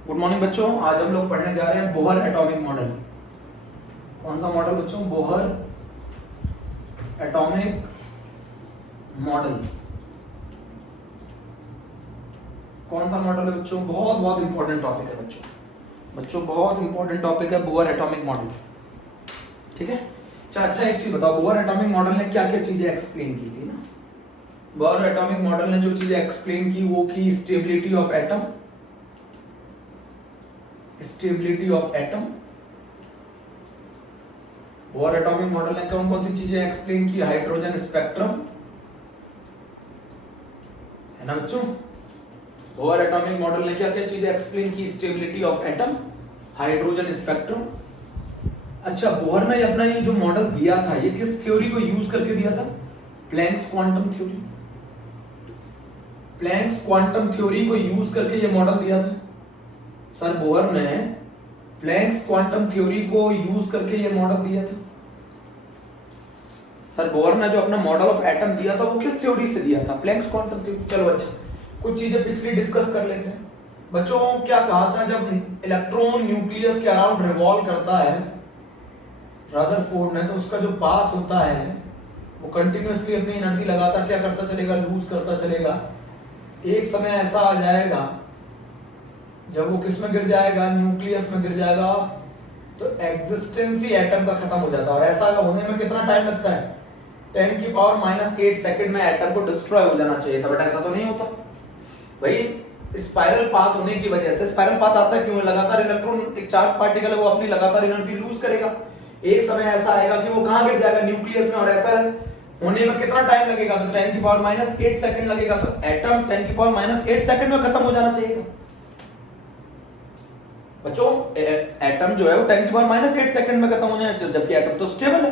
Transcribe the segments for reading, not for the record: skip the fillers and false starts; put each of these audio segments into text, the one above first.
Good morning बच्चों, आज हम लोग पढ़ने जा रहे हैं बोहर एटॉमिक मॉडल। कौन सा मॉडल बच्चों? Bohr atomic model. कौन सा मॉडल है बच्चों? बहुत बहुत इंपॉर्टेंट टॉपिक है बच्चों बहुत इंपॉर्टेंट टॉपिक है बोहर एटॉमिक मॉडल। ठीक है, अच्छा एक चीज बताओ, बोहर एटॉमिक मॉडल ने क्या क्या चीजें एक्सप्लेन की थी ना? बोहर एटॉमिक मॉडल ने जो चीजें एक्सप्लेन की वो की stability of atom, stability of atom. Bohr atomic model ने कौन कौन सी चीजें एक्सप्लेन की? हाइड्रोजन स्पेक्ट्रम, है ना बच्चों? बोहर एटॉमिक मॉडल ने क्या क्या चीजें एक्सप्लेन की? Stability of atom, hydrogen spectrum. अच्छा, बोहर ने अपना ये जो मॉडल दिया था ये किस थ्योरी को यूज करके दिया था? Planck's quantum theory. Planck's quantum theory को यूज करके ये मॉडल दिया था सर। बोहर ने प्लैंक्स क्वांटम थ्योरी को यूज करके ये मॉडल दिया था सर। बोहर ने जो अपना मॉडल ऑफ एटम दिया था वो किस थ्योरी से दिया था? Planck's quantum theory. चलो अच्छा, कुछ चीजें पिछली डिस्कस कर लेते हैं बच्चों। क्या कहा था? जब इलेक्ट्रॉन न्यूक्लियस के अराउंड रिवॉल्व करता है रदरफोर्ड ने, तो उसका जो पाथ होता है वो कंटिन्यूअसली अपनी एनर्जी लगातार क्या करता चलेगा? लूज करता चलेगा। एक समय ऐसा आ जाएगा जब वो किस में गिर जाएगा? न्यूक्लियस में गिर जाएगा, तो एग्जिस्टेंस ही एटम का खत्म हो जाता है। और ऐसा होने में कितना टाइम लगता है? 10⁻⁸ सेकंड में एटम को डिस्ट्रॉय हो जाना चाहिए था, बट ऐसा तो नहीं होता भाई। स्पाइरल पाथ होने की वजह से, स्पाइरल पाथ आता है क्यों? लगातार इलेक्ट्रॉन, एक चार्ज पार्टिकल है, वो अपनी लगातार एनर्जी लूज करेगा। एक समय ऐसा आएगा कि वो कहां गिर जाएगा? न्यूक्लियस में। और ऐसा होने में कितना टाइम लगेगा? तो 10⁻⁸ सेकंड लगेगा। तो एटम 10⁻⁸ सेकंड में खत्म हो जाना चाहिए था बच्चों। एटम जो है वो 10⁻⁸ सेकंड में खत्म हो जाए, जबकि एटम तो स्टेबल है।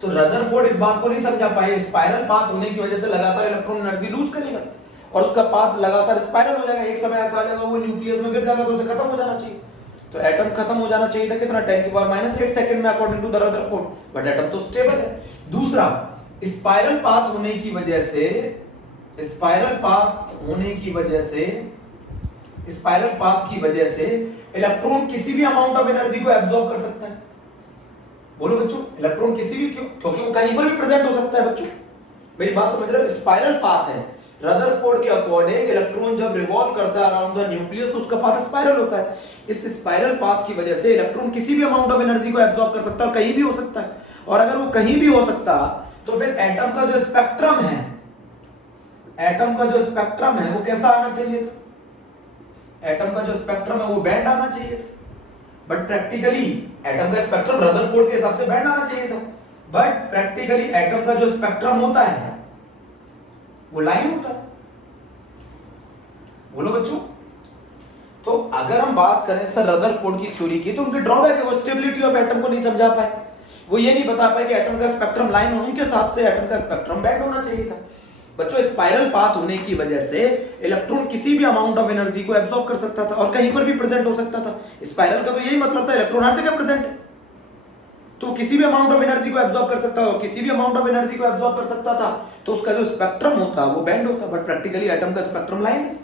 तो रदरफोर्ड इस बात को नहीं समझा पाए। स्पाइरल पाथ होने की वजह से लगातार इलेक्ट्रॉन एनर्जी लूज करेगा और उसका पाथ लगातार स्पाइरल हो जाएगा। एक समय ऐसा आ जाएगा वो न्यूक्लियस में गिर जाएगा, तो उसे खत्म हो जाना चाहिए। तो एटम खत्म हो जाना चाहिए था कितना? 10⁻⁸ सेकंड में, according to the Rutherford. But atom तो स्टेबल है। दूसरा, स्पाइरल पाथ होने की वजह से, स्पाइरल पाथ होने की वजह से, स्पाइरल पाथ की वजह से इलेक्ट्रॉन किसी भी अमाउंट ऑफ एनर्जी को एब्जॉर्ब कर सकता है। बोलो बच्चों, इलेक्ट्रॉन किसी भी, क्यों? क्योंकि वो कहीं पर भी प्रेजेंट हो सकता है बच्चों। मेरी बात समझ रहे हो? स्पाइरल पाथ है। रदरफोर्ड के अकॉर्डिंग इलेक्ट्रॉन जब रिवॉल्व करता है अराउंड द न्यूक्लियस, उसका पाथ स्पाइरल होता है। इस स्पाइरल पाथ की वजह से इलेक्ट्रॉन किसी भी अमाउंट ऑफ एनर्जी को एब्जॉर्ब कर सकता है और कहीं भी हो सकता है। और अगर वो कहीं भी हो सकता तो फिर एटम का जो स्पेक्ट्रम है, एटम का जो स्पेक्ट्रम है वो कैसा आना चाहिए था? एटम का जो स्पेक्ट्रम है वो बैंड आना चाहिए था। बट प्रैक्टिकली एटम का स्पेक्ट्रम रदरफोर्ड के हिसाब से बैंड आना चाहिए था। बट प्रैक्टिकली एटम का जो स्पेक्ट्रम होता है वो लाइन होता है। बोलो बच्चों, तो अगर हम बात करें सर रदरफोर्ड की थ्योरी की, तो उनके ड्रॉबैक है वो स्टेबिलिटी ऑफ एटम को नहीं समझा पाए। वो ये नहीं बता पाए कि एटम का स्पेक्ट्रम लाइन हो, उनके हिसाब से एटम का स्पेक्ट्रम बैंड होना चाहिए था। बच्चों, स्पाइरल पाथ होने की वजह से इलेक्ट्रॉन किसी भी अमाउंट ऑफ एनर्जी को एब्जॉर्ब कर सकता था और कहीं पर भी प्रेजेंट हो सकता था। स्पाइरल का तो यही मतलब था, इलेक्ट्रॉन हर जगह प्रेजेंट है, तो किसी भी अमाउंट ऑफ एनर्जी को एब्जॉर्ब कर सकता हो, किसी भी अमाउंट ऑफ एनर्जी को एब्जॉर्ब कर सकता था, तो उसका जो स्पेक्ट्रम होता वो बैंड होता। बट प्रैक्टिकली एटम का स्पेक्ट्रम लाइन है।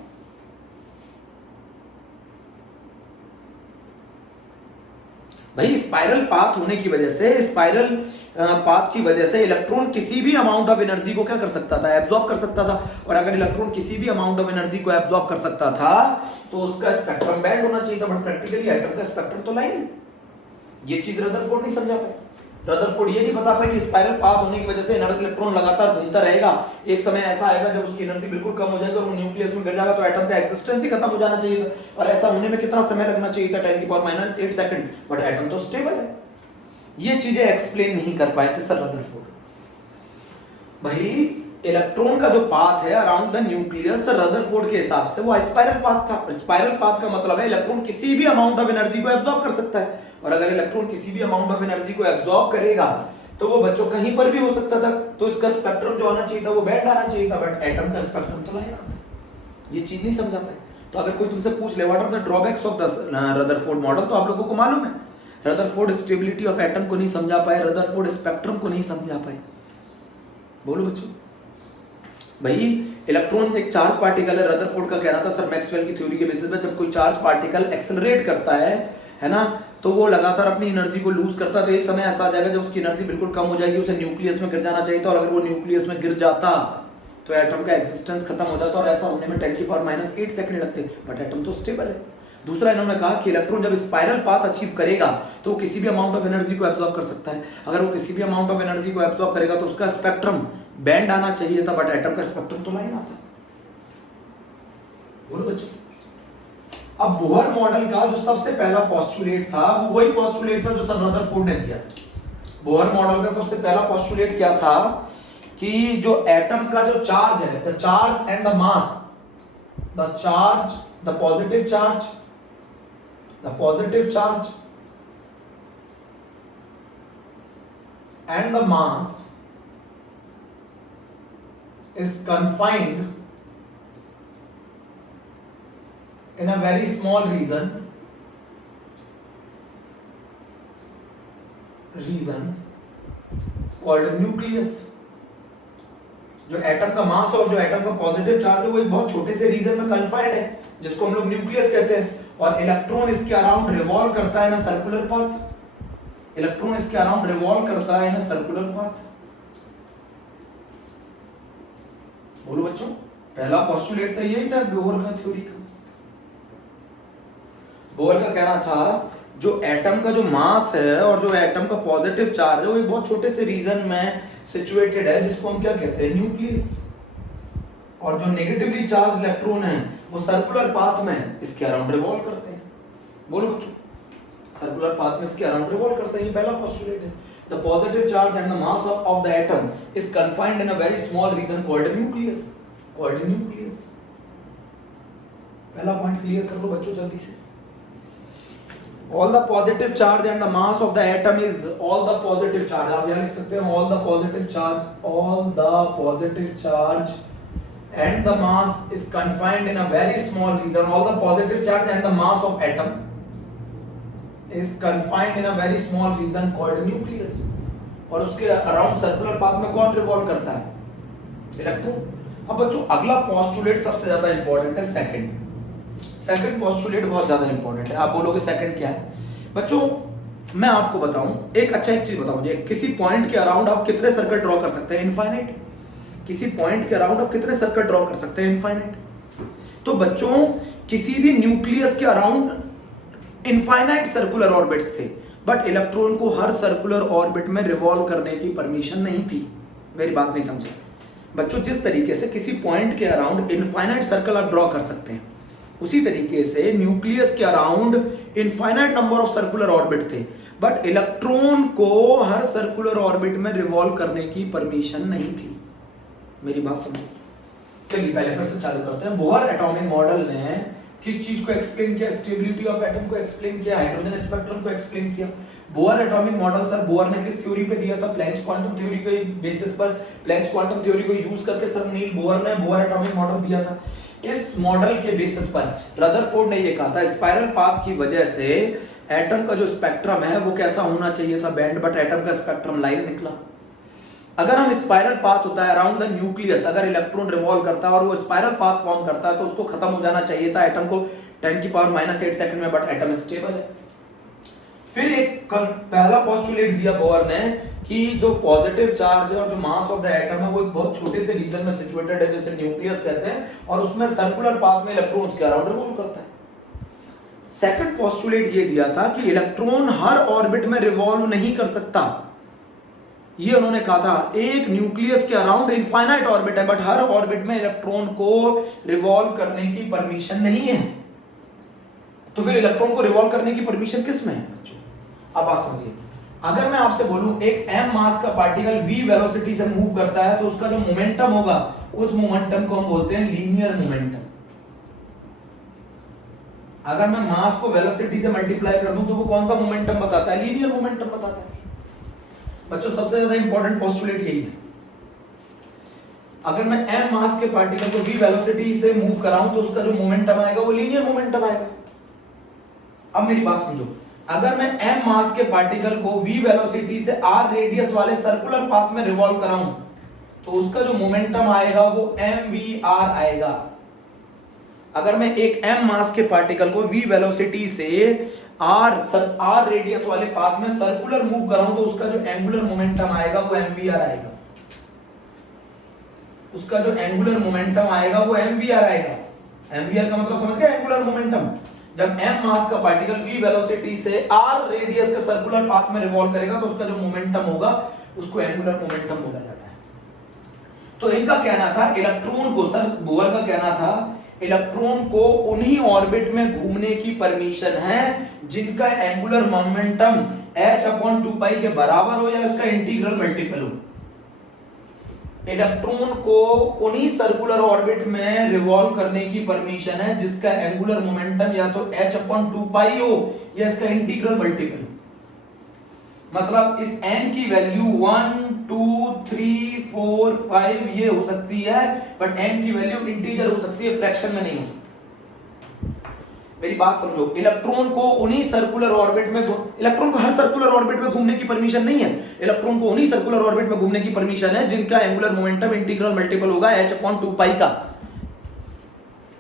भाई, स्पाइरल पाथ होने की वजह से, स्पाइरल पाथ की वजह से इलेक्ट्रॉन किसी भी अमाउंट ऑफ एनर्जी को क्या कर सकता था? एब्जॉर्ब कर सकता था। और अगर इलेक्ट्रॉन किसी भी अमाउंट ऑफ एनर्जी को एब्जॉर्ब कर सकता था तो उसका स्पेक्ट्रम बैंड होना चाहिए था। बट प्रैक्टिकली एटम का स्पेक्ट्रम तो लाइन है। ये चीज रदरफोर्ड नहीं समझा पाए। रदरफोर्ड ये नहीं बता पाए कि स्पाइरल पाथ होने की वजह से इलेक्ट्रॉन लगातार घूमता रहेगा। एक समय ऐसा आएगा जब उसकी एनर्जी बिल्कुल कम हो जाएगी और वो न्यूक्लियस में गिर जाएगा, तो एटम का एक्सिस्टेंस ही खत्म हो जाना चाहिए था। और ऐसा होने में कितना समय लगना चाहिए था? 10⁻⁸ सेकंड। बट एटम तो स्टेबल है। ये चीजें एक्सप्लेन नहीं कर पाए थे सर रदरफोर्ड। भाई, इलेक्ट्रॉन का जो पाथ है अराउंड द न्यूक्लियस, रदरफोर्ड के हिसाब से वो स्पाइरल पाथ था। स्पाइरल पाथ का मतलब है इलेक्ट्रॉन किसी भी अमाउंट ऑफ एनर्जी को एब्जॉर्ब कर सकता है। और अगर इलेक्ट्रॉन किसी भी अमाउंट ऑफ एनर्जी को एब्जॉर्ब करेगा तो वो बच्चों कहीं पर भी हो सकता था, तो इसका स्पेक्ट्रम जो आना चाहिए था वो बैंड आना चाहिए था। बट एटम का स्पेक्ट्रम तो लाइन आता है। ये चीज नहीं समझा पाए। तो अगर कोई तुमसे पूछ ले what are the drawbacks of the Rutherford model, तो आप लोगों को मालूम है रदरफोर्ड स्टेबिलिटी ऑफ एटम को नहीं समझा पाए, रदरफोर्ड स्पेक्ट्रम को नहीं समझा पाए। बोलो बच्चों। भाई इलेक्ट्रॉन एक चार्ज पार्टिकल है, रदरफोर्ड का कहना था सर मैक्सवेल की थ्योरी के बेसिस पे, जब कोई चार्ज पार्टिकल एक्सेलरेट करता है ना, तो वो लगातार अपनी एनर्जी को लूज करता है, तो एक समय ऐसा आ जाएगा जब उसकी एनर्जी बिल्कुल कम हो जाएगी, उसे न्यूक्लियस में गिर जाना चाहिए था, और अगर वो न्यूक्लियस में गिर जाता तो एटम का एक्सिस्टेंस खत्म हो जाता, और ऐसा होने में 10⁻⁸ सेकंड लगते, बट एटम तो स्टेबल है। दूसरा इन्होंने कहा कि इलेक्ट्रॉन जब स्पाइरल पाथ अचीव करेगा तो वो किसी भी अमाउंट ऑफ एनर्जी को एब्जॉर्ब कर सकता है। अगर वो किसी भी अमाउंट ऑफ एनर्जी को एब्जॉर्ब करेगा तो उसका स्पेक्ट्रम बैंड आना चाहिए था, बट एटम का स्पेक्ट्रम तो लाइन आता है। बोलो बच्चों, अब बोहर मॉडल का जो सबसे पहला पोस्टुलेट था वो वही पोस्टुलेट था जो सर रदरफोर्ड ने दिया था। बोहर मॉडल का सबसे पहला पोस्टुलेट क्या था कि जो एटम का जो चार्ज है, the charge and the mass, the charge, the positive charge, the positive charge and the mass is confined in a very small region called nucleus। जो एटम का मास और जो एटम का पॉजिटिव चार्ज है वो एक बहुत छोटे से रीजन में कन्फाइंड है, जिसको हम लोग न्यूक्लियस कहते हैं, और इलेक्ट्रॉन इसके अराउंड रिवॉल्व करता है ना सर्कुलर पाथ। इलेक्ट्रॉन इसके अराउंड रिवॉल्व करता है ना सर्कुलर पाथ। बोलो बच्चों, पहला पोस्टुलेट था यही था बोहर का थ्योरी का। बोहर का कहना था जो एटम का जो मास है और जो एटम का पॉजिटिव चार्ज है वो एक बहुत छोटे से रीजन में सिचुएटेड है, जिसको हम क्या कहते हैं, न्यूक्लियस। और जो नेगेटिवली चार्ज इलेक्ट्रॉन है वो सर्कुलर पाथ में इसके अराउंड रिवॉल्व करते हैं। बोलो बच्चों, सर्कुलर पाथ में इसके अराउंड रिवॉल्व करते हैं, ये पहला पोस्टुलेट है। The positive charge and the mass of the atom is confined in a very small reason called nucleus, called nucleus. पहला पॉइंट क्लियर कर लो बच्चों जल्दी से। All the positive charge and the mass of the atom is, all the positive charge, आप यहाँ लिख सकते हैं all the positive charge, all the positive charge and the mass is confined in a very small region, all the positive charge and the mass of atom is confined in a very small region called nucleus। और उसके around circular path में कौन revolve करता है, electron. अब बच्चों अगला postulate सबसे ज्यादा इंपॉर्टेंट है, सेकंड। सेकंड पोस्टुलेट बहुत ज्यादा इंपॉर्टेंट है। आप बोलोगे सेकंड क्या है बच्चों, मैं आपको बताऊं एक चीज बताऊं मुझे, किसी पॉइंट के अराउंड आप कितने सर्कल ड्रॉ कर सकते हैं, इनफाइनाइट। किसी पॉइंट के अराउंड आप कितने सर्कल ड्रॉ कर सकते हैं, इनफाइनाइट। तो बच्चों किसी भी न्यूक्लियस के अराउंड इनफाइनाइट सर्कुलर ऑर्बिट्स थे, बट इलेक्ट्रॉन को हर सर्कुलर ऑर्बिट में रिवॉल्व करने की परमिशन नहीं थी। मेरी बात नहीं समझे बच्चों, जिस तरीके से किसी पॉइंट के अराउंड इनफाइनाइट सर्कल आप ड्रॉ कर सकते हैं, उसी तरीके से न्यूक्लियस के around infinite number of circular orbit थे, बट इलेक्ट्रॉन को हर सर्कुलर ऑर्बिट में रिवॉल्व करने की परमिशन नहीं थी। मेरी बात समझो। चलिए पहले फिर से चालू करते हैं। बोहर एटॉमिक मॉडल ने किस चीज को एक्सप्लेन किया, स्टेबिलिटी ऑफ एटम को एक्सप्लेन किया, हाइड्रोजन स्पेक्ट्रम को एक्सप्लेन किया। Bohr atomic model sir Bohr ने किस थ्योरी पे दिया था, प्लैंक्स क्वांटम थ्योरी के बेसिस पर, प्लैंक्स क्वांटम थ्योरी को यूज करके सर नील बोहर ने बोहर एटॉमिक मॉडल दिया था। इस मॉडल के बेसिस पर रदरफोर्ड ने यह कहा था स्पाइरल पाथ की वजह से एटम का जो स्पेक्ट्रम है वो कैसा होना चाहिए था, बैंड, बट एटम का स्पेक्ट्रम लाइन निकला। अगर हम स्पाइरल पाथ होता है अराउंड द न्यूक्लियस, अगर इलेक्ट्रॉन रिवॉल्व करता है और वो स्पाइरल पाथ फॉर्म करता है तो उसको खत्म हो जाना चाहिए था एटम को 10⁻⁸ सेकंड में, बट एटम स्टेबल है। फिर एक पहला पोस्टुलेट दिया बोहर ने कि जो पॉजिटिव चार्ज है और जो मास ऑफ द एटम है वो एक बहुत छोटे से रीजन में सिचुएटेड है, जैसे न्यूक्लियस कहते हैं, और उसमें सर्कुलर पाथ में इलेक्ट्रॉन के अराउंड रिवॉल्व करता है। सेकंड पोस्टुलेट ये दिया था कि इलेक्ट्रॉन हर ऑर्बिट में रिवॉल्व नहीं कर सकता। ये उन्होंने कहा था एक न्यूक्लियस के अराउंड इनफाइनाइट ऑर्बिट है, बट हर ऑर्बिट में इलेक्ट्रॉन को रिवॉल्व करने की परमिशन नहीं है। तो फिर इलेक्ट्रॉन को रिवॉल्व करने की परमिशन किस में है बच्चों? अब बात समझिए, अगर मैं आपसे बोलूं एक m मास का पार्टिकल v वेलोसिटी से मूव करता है तो उसका जो मोमेंटम होगा उस मोमेंटम को हम बोलते हैं लीनियर मोमेंटम। अगर मैं मास को वेलोसिटी से मल्टीप्लाई कर दूं तो वो कौन सा मोमेंटम बताता है, लीनियर मोमेंटम बताता है। बच्चों सबसे ज्यादा इंपॉर्टेंट पोस्टुलेट यही है। अगर मैं m मास के पार्टिकल को v वेलोसिटी से मूव कराऊं तो उसका जो मोमेंटम आएगा वो लीनियर मोमेंटम आएगा। अब मेरी बात समझो, अगर मैं m मास के पार्टिकल को v वेलोसिटी से r रेडियस वाले सर्कुलर पाथ में रिवॉल्व कराऊं तो उसका जो मोमेंटम आएगा वो mvr आएगा। अगर मैं एक m मास के पार्टिकल को v वेलोसिटी से r रेडियस वाले पाथ में सर्कुलर मूव कर रहा हूं तो उसका जो एंगुलर मोमेंटम आएगा वो mvr आएगा। उसका जो एंगुलर मोमेंटम आएगा वो mvr आएगा। mvr का मतलब समझ गए, एंगुलर मोमेंटम। जब m मास का पार्टिकल v वेलोसिटी से r रेडियस के सर्कुलर पाथ में रिवॉल्व करेगा तो उसका जो मोमेंटम होगा उसको एंगुलर मोमेंटम बोला जाता है। तो इनका कहना था इलेक्ट्रॉन को, सर बोहर का कहना था इलेक्ट्रॉन को उन्हीं ऑर्बिट में घूमने की परमिशन है जिनका एंगुलर मोमेंटम h/2π के बराबर हो या उसका इंटीग्रल मल्टीपल हो। इलेक्ट्रॉन को उन्हीं सर्कुलर ऑर्बिट में रिवॉल्व करने की परमिशन है जिसका एंगुलर मोमेंटम या तो h/2π हो या इसका इंटीग्रल मल्टीपल हो। मतलब इस n की वैल्यू 1 2 3 4 5 ये हो सकती है, बट n की वैल्यू इंटीजर हो सकती है, फ्रैक्शन में नहीं हो सकती। मेरी बात समझो, इलेक्ट्रॉन को उन्हीं सर्कुलर ऑर्बिट में, इलेक्ट्रॉन को हर सर्कुलर ऑर्बिट में घूमने की परमिशन नहीं है। इलेक्ट्रॉन को उन्हीं सर्कुलर ऑर्बिट में घूमने की परमिशन है जिनका एंगुलर मोमेंटम इंटीग्रल मल्टीपल होगा h/2π का।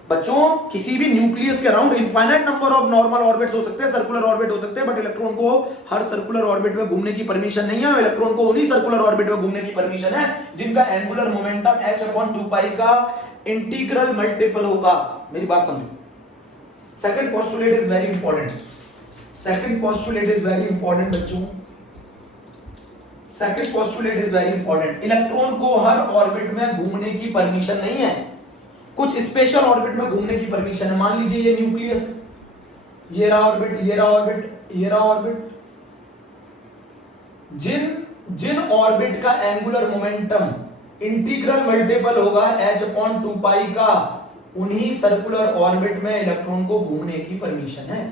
बच्चों, किसी भी न्यूक्लियस के around infinite number of normal orbits हो सकते हैं, सर्कुलर ऑर्बिट हो सकते हैं, बट इलेक्ट्रॉन को हर सर्कुलर ऑर्बिट में घूमने की परमिशन नहीं है। इलेक्ट्रॉन को उन्हीं सर्कुलर ऑर्बिट में घूमने की परमिशन है जिनका एंगुलर मोमेंटम h/2π का इंटीग्रल मल्टीपल होगा। मेरी बात समझो। Second postulate is very important. Second postulate is very important बच्चों। Second postulate is very important. Electron को हर ऑर्बिट में घूमने की परमिशन नहीं है, कुछ स्पेशल ऑर्बिट में घूमने की परमिशन है। मान लीजिए ये न्यूक्लियस, ये रहा ऑर्बिट, ये रहा ऑर्बिट, ये रहा ऑर्बिट। जिन ऑर्बिट का एंगुलर मोमेंटम इंटीग्रल मल्टीपल होगा h/2π का, उन्हीं सर्कुलर ऑर्बिट में इलेक्ट्रॉन को घूमने की परमिशन है।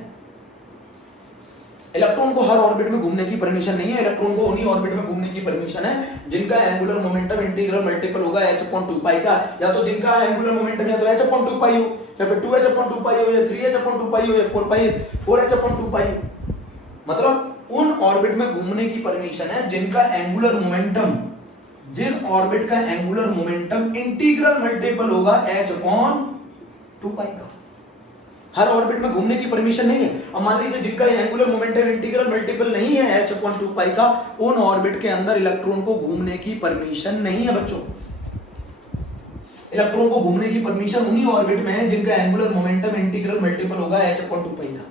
इलेक्ट्रॉन को हर ऑर्बिट में घूमने की परमिशन नहीं है, इलेक्ट्रॉन को उन्हीं ऑर्बिट में घूमने की परमिशन है जिनका एंगुलर मोमेंटम इंटीग्रल मल्टीपल होगा h/2π का। या तो जिनका एंगुलर मोमेंटम या तो h/2π हो, या फिर 2h/2π हो, या 3h/2π हो, या 4h/2π हो। मतलब उन ऑर्बिट में घूमने की परमिशन है जिनका एंगुलर मोमेंटम, जिन ऑर्बिट का एंगुलर मोमेंटम इंटीग्रल मल्टीपल होगा h/2π का। हर ऑर्बिट में घूमने की परमिशन नहीं है। अब मान लीजिए जिनका एंगुलर मोमेंटम इंटीग्रल मल्टीपल नहीं है h/2π का, उन ऑर्बिट के अंदर इलेक्ट्रॉन को घूमने की परमिशन नहीं है बच्चों। इलेक्ट्रॉन को घूमने की परमिशन उन्हीं ऑर्बिट में है जिनका एंगुलर मोमेंटम इंटीग्रल मल्टीपल होगा h/2π का।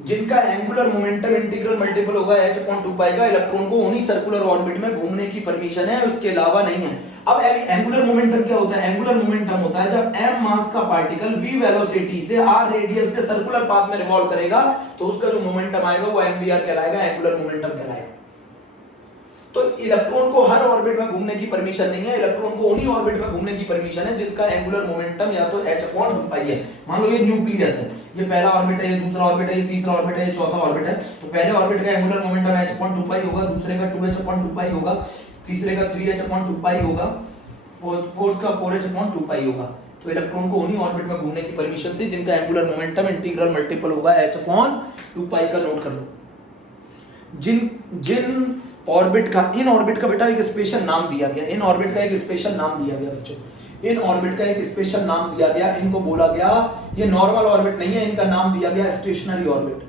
जिनका एंगुलर मोमेंटम इंटीग्रल मल्टीपल होगा h/2π का, इलेक्ट्रॉन को उन्हीं सर्कुलर ऑर्बिट में घूमने की परमिशन है, उसके अलावा नहीं है। अब एंगुलर मोमेंटम क्या होता है? एंगुलर मोमेंटम होता है जब m मास का पार्टिकल v वेलोसिटी से r रेडियस के सर्कुलर पाथ में रिवॉल्व करेगा तो उसका जो मोमेंटम आएगा वो mvr कहलाएगा, एंगुलर मोमेंटम कहलाएगा। तो इलेक्ट्रॉन को हर ऑर्बिट में घूमने की परमिशन नहीं है, इलेक्ट्रॉन को उन्हीं ऑर्बिट में घूमने की परमिशन है जिसका एंगुलर मोमेंटम या तो h/2π है। मान लो ये न्यूक्लियस है, ये पहला ऑर्बिट है, ये दूसरा ऑर्बिट है, ये तीसरा ऑर्बिट है, ये चौथा ऑर्बिट है। तो पहले ऑर्बिट का एंगुलर मोमेंटम h/2π होगा, दूसरे का 2h/2π होगा, तीसरे का 3h/2π होगा, फोर्थ का 4h/2π होगा। तो इलेक्ट्रॉन को उन्हीं ऑर्बिट में घूमने की परमिशन थी जिनका एंगुलर मोमेंटम इंटीग्रल मल्टीपल होगा h/2π का। नोट कर लो। जिन ऑर्बिट का, इन ऑर्बिट का बेटा एक स्पेशल नाम दिया गया, इन ऑर्बिट का एक स्पेशल नाम दिया गया बच्चों, इन ऑर्बिट का एक स्पेशल नाम दिया गया। इनको बोला गया, ये नॉर्मल ऑर्बिट नहीं है, इनका नाम दिया गया स्टेशनरी ऑर्बिट।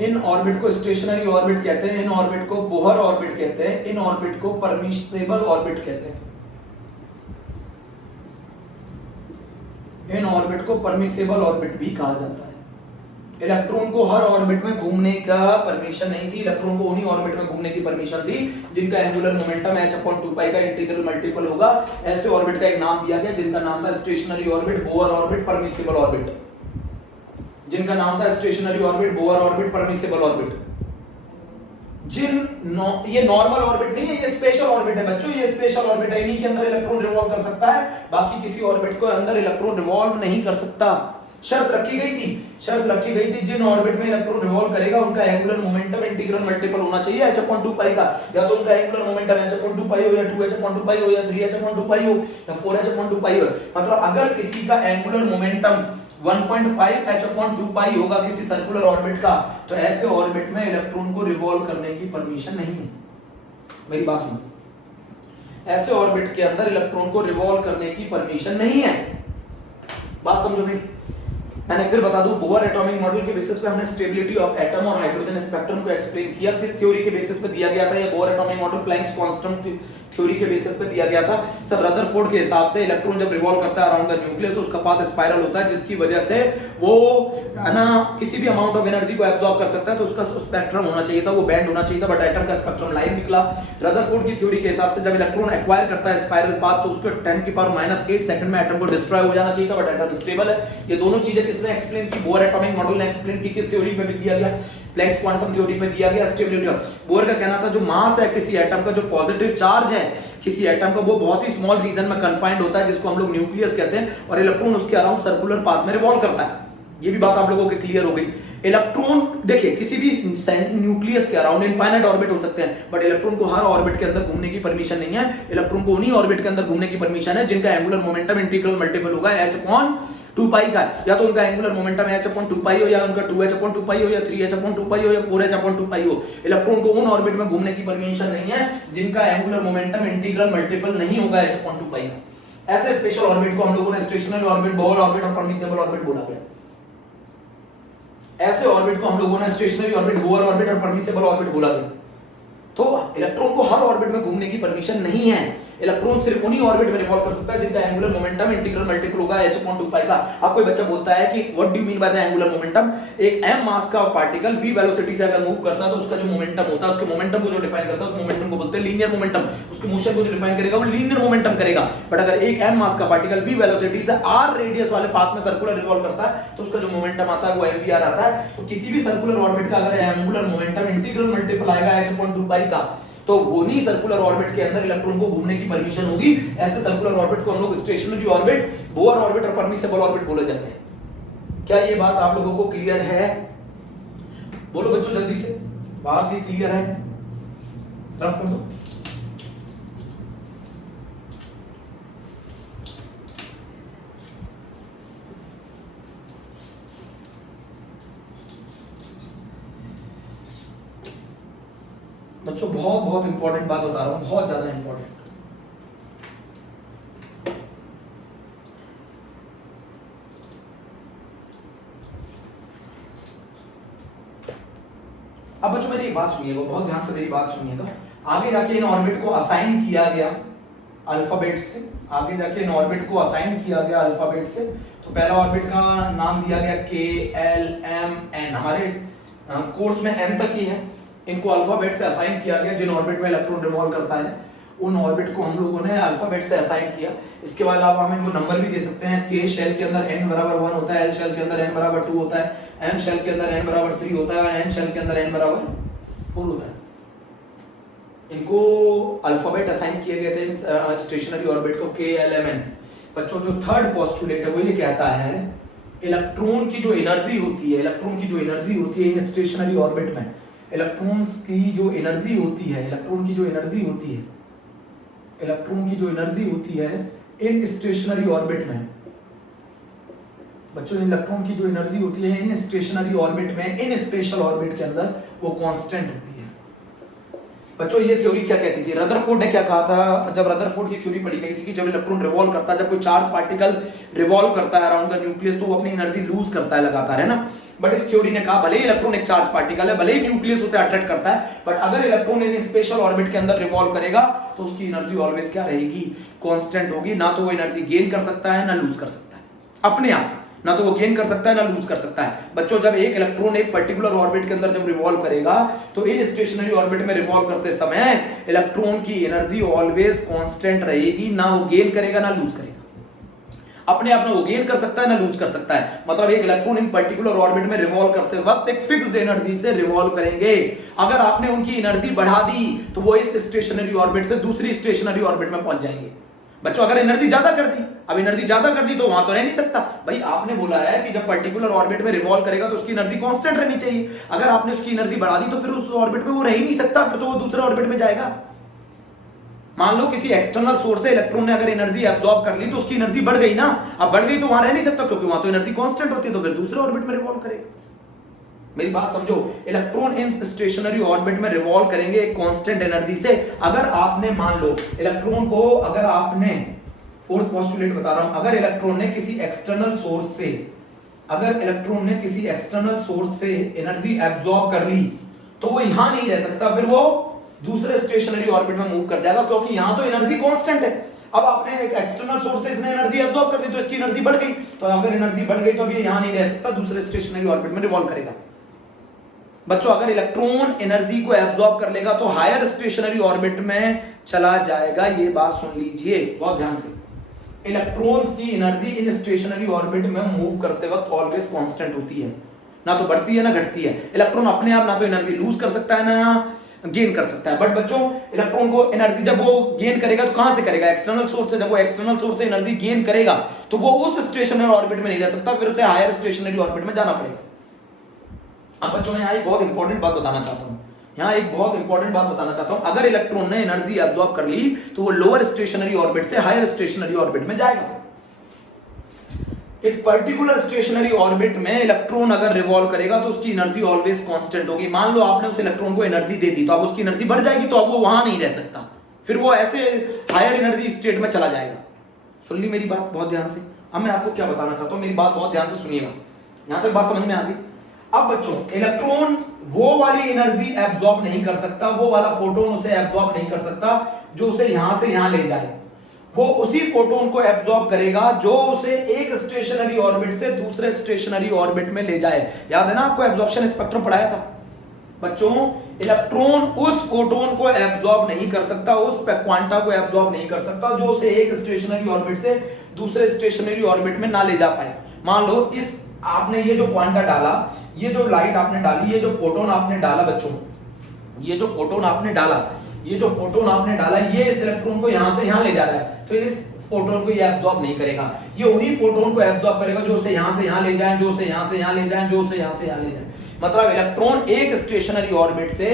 इन ऑर्बिट को स्टेशनरी ऑर्बिट कहते हैं, इन ऑर्बिट को बोहर ऑर्बिट कहते हैं, इन ऑर्बिट को परमिसेबल ऑर्बिट कहते हैं। इन ऑर्बिट को परमिसेबल ऑर्बिट भी कहा जाता है। इलेक्ट्रॉन को हर ऑर्बिट में घूमने का परमिशन नहीं थी, इलेक्ट्रॉन को उन्हीं ऑर्बिट में घूमने की परमिशन थी जिनका एंगुलर मोमेंटम h/2π का इंटीग्रल मल्टीपल होगा। ऐसे ऑर्बिट का एक नाम दिया गया जिनका नाम था stationery orbit, Bohr orbit, permissible orbit. जिनका नाम था stationery orbit, Bohr orbit, permissible orbit. ये नॉर्मल ऑर्बिट नहीं है, ये स्पेशल ऑर्बिट है बच्चों, ये स्पेशल ऑर्बिट है। इन्हीं के अंदर इलेक्ट्रॉन रिवॉल्व कर सकता है, बाकी किसी ऑर्बिट के अंदर इलेक्ट्रॉन रिवॉल्व नहीं कर सकता। शर्त रखी गई थी जिन ऑर्बिट में इलेक्ट्रॉन रिवॉल्व करेगा उनका एंगुलर मोमेंटम इंटीग्रल मल्टीपल होना चाहिए h/2π का। या तो उनका एंगुलर मोमेंटम h/2π हो, या 2h/2π हो, या 3h/2π हो, या 4h/2π हो। मतलब अगर किसी का एंगुलर मोमेंटम 1.5 h/2π होगा किसी सर्कुलर ऑर्बिट का, तो ऐसे ऑर्बिट में इलेक्ट्रॉन को रिवॉल्व करने की परमिशन नहीं है। मेरी बात सुनो, ऐसे ऑर्बिट के अंदर इलेक्ट्रॉन को रिवॉल्व करने की परमिशन नहीं है। बात समझो भाई। मैंने फिर बता दूं, बोहर एटॉमिक मॉडल के बेसिस पे हमने स्टेबिलिटी ऑफ एटम और हाइड्रोजन स्पेक्ट्रम को एक्सप्लेन किया। किस थ्योरी के बेसिस पे दिया गया था? ये Bohr atomic model Planck's constant theory के बेसिस पे दिया गया था। सर रदरफोर्ड के हिसाब से इलेक्ट्रॉन जब रिवॉल्व करता है अराउंड द न्यूक्लियस तो उसका पाथ स्पाइरल होता है, जिसकी वजह से वो है ना किसी भी अमाउंट ऑफ एनर्जी को एब्जॉर्ब कर सकता है। तो उसका स्पेक्ट्रम होना चाहिए था, वो बैंड होना चाहिए था, बट एटम का स्पेक्ट्रम लाइन निकला। रदरफोर्ड की थ्योरी के हिसाब से जब इलेक्ट्रॉन एक्वायर करता है स्पाइरल पाथ तो उसको 10⁻⁸ सेकंड में एटम को डिस्ट्रॉय हो जाना चाहिए था, बट एटम स्टेबल है। ये दोनों चीजें किसने एक्सप्लेन की? बोहर एटॉमिक मॉडल ने एक्सप्लेन की। किस थ्योरी में भी दिया गया? प्लैंक्स क्वांटम थ्योरी में दिया गया। स्टेबिलिटी ऑफ बोहर का कहना था जो मास है किसी एटम का, जो पॉजिटिव चार्ज है किसी एटम का, वो बहुत ही स्मॉल रीजन में कन्फाइंड होता है जिसको हम लोग न्यूक्लियस कहते हैं, और इलेक्ट्रॉन उसके अराउंड सर्कुलर पाथ में रिवॉल्व करता है। ये भी बात आप लोगों के क्लियर हो गई। इलेक्ट्रॉन देखिए किसी भी न्यूक्लियस के अराउंड इनफाइनाइट ऑर्बिट हो सकते हैं, बट इलेक्ट्रॉन को हर ऑर्बिट के अंदर घूमने की परमिशन नहीं है। इलेक्ट्रॉन को उन्हीं ऑर्बिट के अंदर घूमने की परमिशन है जिनका एंगुलर मोमेंटम इंटीग्रल मल्टीपल होगा h/2π का। या तो उनका एंगुलर मोमेंटम h/2π हो, या उनका 2h/2π हो, या 3h/2π हो, या 4h/2π हो। इलेक्ट्रॉन को उन ऑर्बिट में घूमने की परमिशन नहीं है जिनका एंगुलर मोमेंटम इंटीग्रल मल्टीपल नहीं होगा h/2π का। ऐसे स्पेशल ऑर्बिट को हम लोगों ने स्टेशनरी ऑर्बिट, बोहर ऑर्बिट और परमिसिबल ऑर्बिट बोला गया। ऐसे ऑर्बिट को हम लोगों ने स्टेशनरी ऑर्बिट, बोहर ऑर्बिट और परमिसिबल ऑर्बिट बोला गया। तो इलेक्ट्रॉन को हर ऑर्बिट में घूमने की परमिशन नहीं है। इलेक्ट्रॉन सिर्फ उन्हीं ऑर्बिट में रिवॉल्व कर सकता है जिनका एंगुलर मोमेंटम इंटीग्रल मल्टीपल होगा h/2π का। अब कोई बच्चा बोलता है कि what do you mean by the angular momentum? एक m मास का पार्टिकल v वेलोसिटी से अगर मूव करता है तो उसका जो मोमेंटम होता है, उसके मोमेंटम को जो डिफाइन करता है उस मोमेंटम को बोलते हैं लीनियर मोमेंटम। उसके मोशन को जो डिफाइन करेगा वो लीनियर मोमेंटम करेगा। बट अगर एक m मास का पार्टिकल v वेलोसिटी से r रेडियस वाले पाथ में सर्कुलर रिवॉल्व करता है तो उसका जो मोमेंटम आता है वो mvr आता है। तो किसी भी सर्कुलर ऑर्बिट का अगर एंगुलर मोमेंटम इंटीग्रल मल्टीपल आएगा h/2π का, तो उन्हीं सर्कुलर ऑर्बिट के अंदर इलेक्ट्रॉन को घूमने की परमिशन होगी। ऐसे सर्कुलर ऑर्बिट को हम लोग स्टेशनरी ऑर्बिट, बोहर ऑर्बिट और परमिसिबल ऑर्बिट बोले जाते हैं। क्या ये बात आप लोगों को क्लियर है? बोलो बच्चों जल्दी से, बात ये क्लियर है? रफ कर दो। बच्चों बहुत बहुत इंपॉर्टेंट बात बता रहा हूं, बहुत ज्यादा इंपॉर्टेंट। अब बच्चों मेरी बात सुनिएगा, बहुत ध्यान से मेरी बात सुनिएगा। आगे जाके इन ऑर्बिट को असाइन किया गया अल्फाबेट से, आगे जाके इन ऑर्बिट को असाइन किया गया अल्फाबेट से। तो पहला ऑर्बिट का नाम दिया गया KLMN, हमारे कोर्स में n तक ही है। इनको अल्फाबेट से असाइन किया गया। जिन ऑर्बिट में इलेक्ट्रॉन रिवॉल्व करता है उन ऑर्बिट को हम लोगों ने अल्फाबेट से असाइन किया। इसके बाद आप हम इनको नंबर भी दे सकते हैं। K शेल के अंदर n बराबर 1 होता है, L शेल के अंदर n बराबर 2 होता है, M शेल के अंदर n बराबर 3 होता है, और N शेल के अंदर n बराबर 4 होता है। इनको अल्फाबेट असाइन किए गए थे स्टेशनरी ऑर्बिट को KLMN। बच्चों जो थर्ड पोस्टुलेट है वो ये कहता है इलेक्ट्रॉन की जो एनर्जी होती है, इलेक्ट्रॉन की जो एनर्जी होती है इन स्टेशनरी ऑर्बिट में, इलेक्ट्रॉन्स की जो एनर्जी होती है, इलेक्ट्रॉन की जो एनर्जी होती है, इलेक्ट्रॉन की जो एनर्जी होती है इन स्टेशनरी ऑर्बिट में, बच्चों इलेक्ट्रॉन की जो एनर्जी होती है इन स्टेशनरी ऑर्बिट में, इन स्पेशल ऑर्बिट के अंदर वो कांस्टेंट होती है। बच्चों ये थ्योरी क्या कहती थी? रदरफोर्ड ने क्या कहा था जब रदरफोर्ड की थ्योरी पढ़ी गई थी कि जब इलेक्ट्रॉन रिवॉल्व करता है, जब कोई चार्ज पार्टिकल रिवॉल्व करता है अराउंड द न्यूक्लियस तो वो अपनी एनर्जी लूज करता है लगातार, है ना। बट इस थ्योरी ने कहा भले ही इलेक्ट्रॉन एक चार्ज पार्टिकल है, भले ही न्यूक्लियस उसे अट्रैक्ट करता है, बट अगर इलेक्ट्रॉन इन स्पेशल ऑर्बिट के अंदर रिवॉल्व करेगा तो उसकी एनर्जी ऑलवेज क्या रहेगी? कांस्टेंट होगी। ना तो वो एनर्जी गेन कर सकता है ना लूज कर सकता है अपने आप, ना तो वो गेन कर सकता है ना लूज कर सकता है। बच्चों जब एक इलेक्ट्रॉन एक पर्टिकुलर ऑर्बिट के अंदर जब रिवॉल्व करेगा तो इन स्टेशनरी ऑर्बिट में रिवॉल्व करते समय इलेक्ट्रॉन की एनर्जी ऑलवेज कांस्टेंट रहेगी। ना वो गेन करेगा ना लूज करेगा, अपने आप में वो गेन कर सकता है ना लूज कर सकता है। मतलब एक इलेक्ट्रॉन इन पर्टिकुलर ऑर्बिट में रिवॉल्व करते वक्त एक फिक्स्ड एनर्जी से रिवॉल्व करेंगे। अगर आपने उनकी एनर्जी बढ़ा दी तो वो इस स्टेशनरी ऑर्बिट से दूसरी स्टेशनरी ऑर्बिट में पहुंच जाएंगे। बच्चों अगर एनर्जी ज्यादा कर दी, अब एनर्जी ज्यादा कर दी तो वहां तो रह नहीं सकता भाई। आपने बोला है कि जब पर्टिकुलर ऑर्बिट में रिवॉल्व करेगा तो उसकी एनर्जी कांस्टेंट रहनी चाहिए। अगर आपने उसकी एनर्जी बढ़ा दी तो फिर उस ऑर्बिट में वो रह ही नहीं सकता, फिर तो वो दूसरे ऑर्बिट में जाएगा। मान लो किसी एक्सटर्नल सोर्स से इलेक्ट्रॉन ने अगर एनर्जी एब्जॉर्ब कर ली तो उसकी एनर्जी बढ़ गई ना, अब बढ़ गई तो वहां रह नहीं सकता क्योंकि वहां तो एनर्जी कांस्टेंट होती है, तो फिर दूसरे ऑर्बिट में रिवॉल्व करेगा। मेरी बात समझो, इलेक्ट्रॉन इन स्टेशनरी ऑर्बिट में रिवॉल्व करेंगे एक कांस्टेंट एनर्जी से। अगर आपने मान लो इलेक्ट्रॉन को, अगर आपने फोर्थ पोस्टुलेट बता रहा हूं, अगर इलेक्ट्रॉन ने किसी एक्सटर्नल सोर्स से, अगर इलेक्ट्रॉन ने किसी एक्सटर्नल सोर्स से एनर्जी एब्जॉर्ब कर ली तो वो यहां नहीं रह सकता, फिर वो दूसरे स्टेशनरी ऑर्बिट में मूव कर जाएगा, क्योंकि यहां तो एनर्जी कांस्टेंट है। अब आपने एक एक्सटर्नल सोर्स से इसने एनर्जी एब्जॉर्ब कर ली तो इसकी एनर्जी बढ़ गई, तो अगर एनर्जी बढ़ गई तो अब ये यहां नहीं रह सकता, दूसरे स्टेशनरी ऑर्बिट में रिवॉल्व करेगा। बच्चों अगर इलेक्ट्रॉन एनर्जी को एब्जॉर्ब कर लेगा तो हायर स्टेशनरी ऑर्बिट में चला जाएगा। ये बात सुन लीजिए बहुत ध्यान से, इलेक्ट्रॉन्स की एनर्जी इन स्टेशनरी ऑर्बिट में मूव करते वक्त ऑलवेज कांस्टेंट होती है, ना तो बढ़ती है ना घटती है। इलेक्ट्रॉन अपने आप ना तो एनर्जी लूज कर सकता है ना गेन कर सकता है। बट बच्चों इलेक्ट्रॉन को एनर्जी जब वो गेन करेगा तो कहां से करेगा, एक्सटर्नल सोर्स से। जब वो एक्सटर्नल सोर्स से एनर्जी गेन करेगा तो वो उस स्टेशनरी ऑर्बिट में नहीं रह सकता, फिर उसे हायर स्टेशनरी ऑर्बिट में जाना पड़ेगा। अब बच्चों मैं यहाँ एक बहुत इंपॉर्टेंट बात बताना चाहता हूँ, यहाँ एक बहुत इंपॉर्टेंट बात बताना चाहता हूँ। अगर इलेक्ट्रॉन ने एनर्जी एब्जॉर्ब कर ली तो वो लोअर स्टेशनरी ऑर्बिट से हायर स्टेशनरी ऑर्बिट में जाएगा। एक पर्टिकुलर स्टेशनरी ऑर्बिट में इलेक्ट्रॉन अगर रिवॉल्व करेगा तो उसकी एनर्जी ऑलवेज कांस्टेंट होगी। मान लो आपने उस इलेक्ट्रॉन को एनर्जी दे दी तो अब उसकी एनर्जी बढ़ जाएगी, तो अब वो वहां नहीं रह सकता, फिर वो ऐसे हायर एनर्जी स्टेट में चला जाएगा। सुन ली मेरी बात बहुत ध्यान से। अब मैं आपको क्या बताना चाहता हूं, मेरी बात बहुत ध्यान से सुनिएगा, यहां तक बात समझ में आ गई। अब बच्चों इलेक्ट्रॉन वो वाली एनर्जी एब्जॉर्ब नहीं कर सकता, वो वाला फोटोन उसे एब्जॉर्ब नहीं कर सकता जो उसे यहां से यहां ले जाए। वो उसी फोटोन को एब्जॉर्ब करेगा जो उसे एक स्टेशनरी ऑर्बिट से दूसरे स्टेशनरी ऑर्बिट में ले जाए। याद है ना आपको एब्जॉर्प्शन स्पेक्ट्रम पढ़ाया था बच्चों। इलेक्ट्रॉन उस फोटोन को एब्जॉर्ब नहीं कर सकता, उस क्वांटा को एब्जॉर्ब नहीं कर सकता जो उसे एक स्टेशनरी ऑर्बिट से दूसरे स्टेशनरी ऑर्बिट में ना ले जा पाए। मान लो इस आपने ये जो क्वांटा डाला, ये जो लाइट आपने डाली, ये जो फोटोन आपने डाला बच्चों, ये जो फोटोन आपने डाला, ये जो फोटोन आपने डाला, ये इस इलेक्ट्रॉन को यहां से यहां ले जा रहा है, तो इस फोटोन को ये एब्जॉर्ब नहीं करेगा। ये उन्हीं फोटोन को एब्जॉर्ब करेगा जो उसे यहां से यहां ले जाए, जो उसे यहां से यहां ले जाए, जो उसे यहां से यहां ले जाए। मतलब इलेक्ट्रॉन एक स्टेशनरी ऑर्बिट से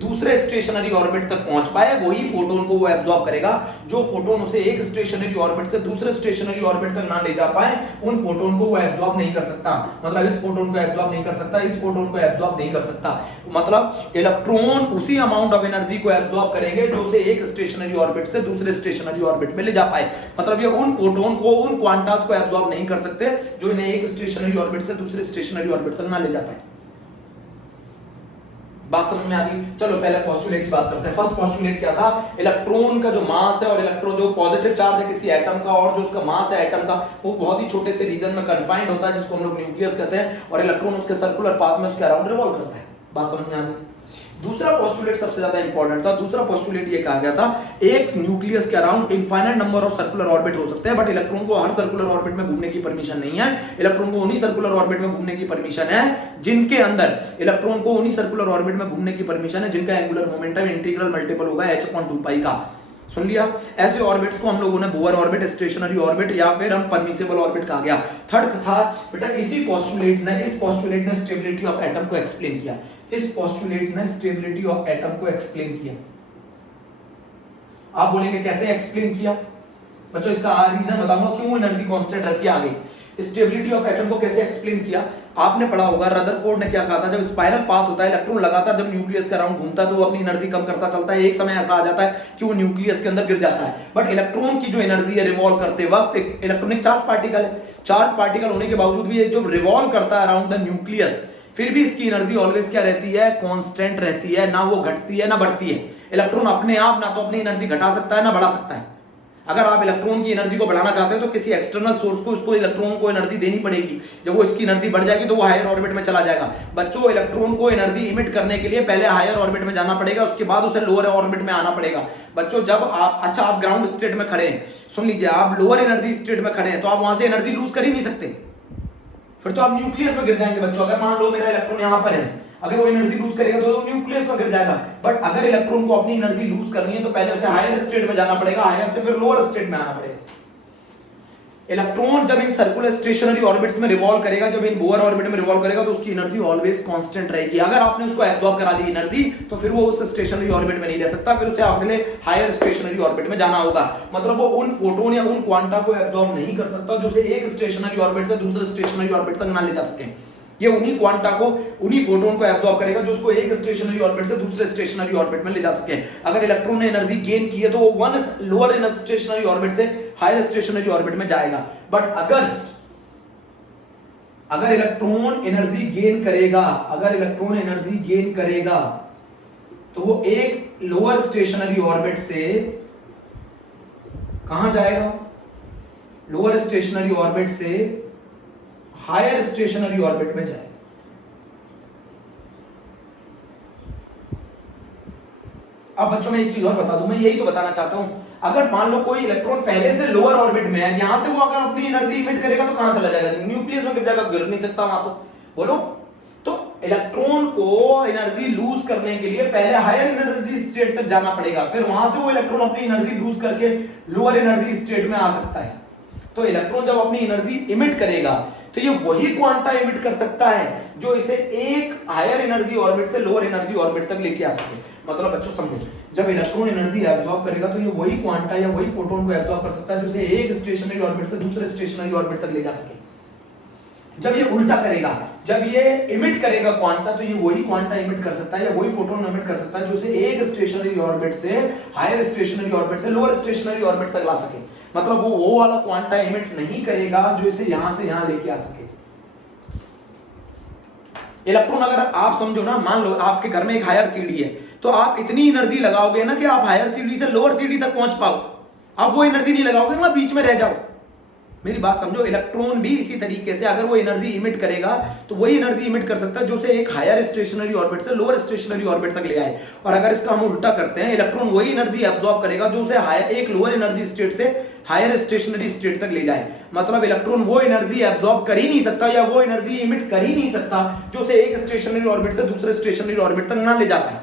दूसरे स्टेशनरी ऑर्बिट तक पहुंच पाए, वही फोटोन को वो एब्जॉर्ब करेगा। जो फोटोन उसे एक स्टेशनरी ऑर्बिट से दूसरे स्टेशनरी ऑर्बिट तक ना ले जा पाए, उन फोटोन को वो एब्जॉर्ब नहीं कर सकता। मतलब इस फोटोन को एब्जॉर्ब नहीं कर सकता, इस फोटोन को एब्जॉर्ब नहीं कर सकता। मतलब इलेक्ट्रॉन उसी अमाउंट ऑफ एनर्जी को एब्जॉर्ब करेंगे जो उसे एक स्टेशनरी ऑर्बिट से दूसरे स्टेशनरी ऑर्बिट में ले जा पाए। मतलब ये उन फोटोन को, उन क्वांटास को एब्जॉर्ब नहीं कर सकते जो इन्हें एक स्टेशनरी ऑर्बिट से दूसरे स्टेशनरी ऑर्बिट तक ना ले जा पाए। बात समझ में आ गई। चलो पहले पोस्टुलेट की बात करते हैं। फर्स्ट पोस्टुलेट क्या था, इलेक्ट्रॉन का जो मास है और इलेक्ट्रॉन जो पॉजिटिव चार्ज है किसी एटम का और जो उसका मास है एटम का, वो बहुत ही छोटे से रीजन में कन्फाइंड होता है जिसको हम लोग न्यूक्लियस कहते हैं, और इलेक्ट्रॉन उसके सर्कुलर पाथ में उसके अराउंड रिवॉल्व करता है। बात समझ में आ गई। दूसरा पोस्टुलेट सबसे ज्यादा इंपॉर्टेंट था। दूसरा पोस्टुलेट ये कहा गया था, एक न्यूक्लियस के around infinite number of circular orbit हो सकते हैं, बट इलेक्ट्रॉन को हर सर्कुलर ऑर्बिट में घूमने की परमिशन नहीं है। इलेक्ट्रॉन को उन्हीं सर्कुलर ऑर्बिट में घूमने की परमिशन है जिनके अंदर, इलेक्ट्रॉन को उन्हीं सर्कुलर ऑर्बिट में घूमने की परमिशन है जिनका एंगुलर मोमेंटम इंटीग्रल मल्टीपल होगा h/2 का। सुन लिया। ऐसे ऑर्बिट्स को हम लोगों ने बोअर ऑर्बिट, स्टेशनरी ऑर्बिट या फिर हम परमिसिबल ऑर्बिट कहा गया। थर्ड था बेटा इसी पोस्टुलेट ने, इस पोस्टुलेट ने स्टेबिलिटी ऑफ एटम को एक्सप्लेन किया। इस पोस्टुलेट ने स्टेबिलिटी ऑफ एटम को एक्सप्लेन किया। आप बोलेंगे कैसे एक्सप्लेन किया बच्चों, इसका रीजन बताऊंगा क्यों एनर्जी कांस्टेंट रहती है आगे। स्टेबिलिटी ऑफ एटम को कैसे एक्सप्लेन किया, आपने पढ़ा होगा रदरफोर्ड ने क्या कहा था, जब स्पाइरल पाथ होता है इलेक्ट्रॉन लगातार जब न्यूक्लियस के अराउंड घूमता है तो वो अपनी एनर्जी कम करता चलता है। एक समय ऐसा आ जाता है कि वो न्यूक्लियस के अंदर गिर जाता है। बट इलेक्ट्रॉन की जो एनर्जी है रिवॉल्व करते वक्त, इलेक्ट्रॉनिक चार्ज पार्टिकल है, चार्ज पार्टिकल होने के बावजूद भी जो रिवॉल्व करता है अराउंड द न्यूक्लियस, फिर भी इसकी एनर्जी ऑलवेज क्या रहती है, कांस्टेंट रहती है। ना वो घटती है ना बढ़ती है। इलेक्ट्रॉन अपने आप ना तो अपनी एनर्जी घटा सकता है ना बढ़ा सकता है। अगर आप इलेक्ट्रॉन की एनर्जी को बढ़ाना चाहते हैं तो किसी एक्सटर्नल सोर्स को उसको इलेक्ट्रॉन को एनर्जी देनी पड़ेगी। जब वो इसकी एनर्जी बढ़ जाएगी तो वो हायर ऑर्बिट में चला जाएगा। बच्चों इलेक्ट्रॉन को एनर्जी इमिट करने के लिए पहले हायर ऑर्बिट में जाना पड़ेगा, उसके बाद उसे लोअर ऑर्बिट में आना पड़ेगा। बच्चों जब आप, अच्छा आप ग्राउंड स्टेट में खड़े हैं, सुन लीजिए, आप लोअर एनर्जी स्टेट में खड़े हैं तो आप वहां से एनर्जी लूज कर ही नहीं सकते, फिर तो आप न्यूक्लियस में गिर जाएंगे। बच्चों अगर मान लो मेरा इलेक्ट्रॉन यहां पर है, अगर वो एनर्जी लूज करेगा तो न्यूक्लियस में गिर जाएगा। बट अगर इलेक्ट्रॉन को अपनी एनर्जी लूज करनी है तो पहले उसे हायर स्टेट में जाना पड़ेगा, हायर से फिर लोअर स्टेट में आना पड़ेगा। इलेक्ट्रॉन जब इन सर्कुलर स्टेशनरी ऑर्बिट्स में रिवॉल्व करेगा, जब इन बोअर ऑर्बिट में रिवॉल्व करेगा तो उसकी एनर्जी ऑलवेज कांस्टेंट रहेगी। अगर आपने उसको एब्जॉर्ब करा दी एनर्जी तो फिर वो उस स्टेशनरी ऑर्बिट में नहीं रह सकता, फिर उसे अगले हायर स्टेशनरी ऑर्बिट में जाना होगा। मतलब वो उन फोटोन या उन क्वांटा को एब्जॉर्ब नहीं कर सकता जो उसे एक स्टेशनरी ऑर्बिट से दूसरे स्टेशनरी ऑर्बिट तक ना ले जा सके। ये उन्हीं क्वांटा को, उन्हीं फोटोन को एब्जॉर्ब करेगा जो उसको एक स्टेशनरी ऑर्बिट से दूसरे स्टेशनरी ऑर्बिट में ले जा सके। अगर इलेक्ट्रॉन ने एनर्जी गेन की है तो वो one lower in stationery orbit से हायर स्टेशनरी ऑर्बिट में जाएगा। बट अगर इलेक्ट्रॉन एनर्जी गेन करेगा, अगर इलेक्ट्रॉन एनर्जी गेन करेगा तो वो एक लोअर स्टेशनरी ऑर्बिट से कहां जाएगा, लोअर स्टेशनरी ऑर्बिट से हायर स्टेशनरी ऑर्बिट में जाएगा। अब बच्चों में एक चीज और बता दूं, मैं यही तो बताना चाहता हूं, अगर मान लो कोई इलेक्ट्रॉन पहले से लोअर ऑर्बिट में है, यहां से वो अगर अपनी एनर्जी इमिट करेगा तो कहां चला जाएगा, न्यूक्लियस में गिर जाएगा, गिर नहीं सकता वहां तो, बोलो। तो इलेक्ट्रॉन को एनर्जी लूज करने के लिए पहले हायर एनर्जी स्टेट तक जाना पड़ेगा, फिर वहां से वो इलेक्ट्रॉन अपनी एनर्जी लूज करके लोअर एनर्जी स्टेट में आ सकता है। तो इलेक्ट्रॉन जब अपनी एनर्जी इमिट करेगा तो ये वही क्वांटा इमिट कर सकता है जो इसे एक हायर एनर्जी ऑर्बिट से लोअर एनर्जी ऑर्बिट तक लेके आ सके। मतलब बच्चों समझो, जब इलेक्ट्रॉन एनर्जी एब्जॉर्ब करेगा तो ये वही क्वांटा या वही फोटोन को एब्जॉर्ब कर सकता है जो इसे एक स्टेशनरी ऑर्बिट से दूसरे स्टेशनरी ऑर्बिट तक ले जा सके। जब ये उल्टा करेगा, जब ये इमिट करेगा क्वांटा, तो ये वही क्वांटा इमिट कर सकता है या वही फोटोन इमिट कर सकता है जो इसे एक स्टेशनरी ऑर्बिट से हायर स्टेशनरी ऑर्बिट से लोअर स्टेशनरी ऑर्बिट तक ला सके। मतलब वो वाला क्वांटा इमिट नहीं करेगा जो इसे यहां से यहां लेके आ सके। इलेक्ट्रॉन अगर आप समझो ना, मान लो आपके घर में एक हायर सीढ़ी है, तो आप इतनी एनर्जी लगाओगे ना कि आप हायर सीढ़ी से लोअर सीढ़ी तक पहुंच पाओ। आप वो एनर्जी नहीं लगाओगे ना बीच में रह जाओ। मेरी बात समझो, इलेक्ट्रॉन भी इसी तरीके से अगर वो एनर्जी इमिट करेगा तो वही एनर्जी इमिट कर सकता है जो उसे एक हायर स्टेशनरी ऑर्बिट से लोअर स्टेशनरी ऑर्बिट तक ले आए। और अगर इसका हम उल्टा करते हैं, इलेक्ट्रॉन वही एनर्जी एब्जॉर्ब करेगा जो उसे एक लोअर एनर्जी स्टेट से हायर स्टेशनरी स्टेट तक ले जाए। मतलब इलेक्ट्रॉन वो एनर्जी एब्जॉर्ब कर ही नहीं सकता या वो एनर्जी इमिट कर ही नहीं सकता जो उसे एक स्टेशनरी ऑर्बिट से दूसरे स्टेशनरी ऑर्बिट तक ना ले जा पाए।